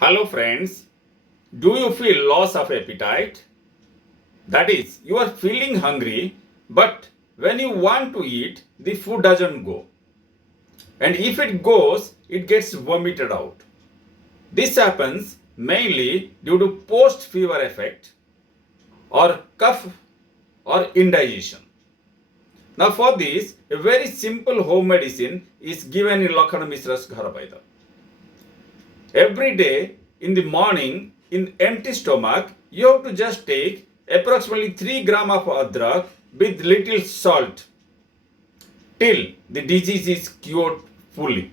Hello friends, do you feel loss of appetite? That is, you are feeling hungry, but when you want to eat, the food doesn't go. And if it goes, it gets vomited out. This happens mainly due to post fever effect or cough or indigestion. Now for this, a very simple home medicine is given in Lakhman Mishra's Ghar Vaidya. Every day in the morning, in empty stomach, you have to just take approximately 3 gram of adrak with little salt till the disease is cured fully.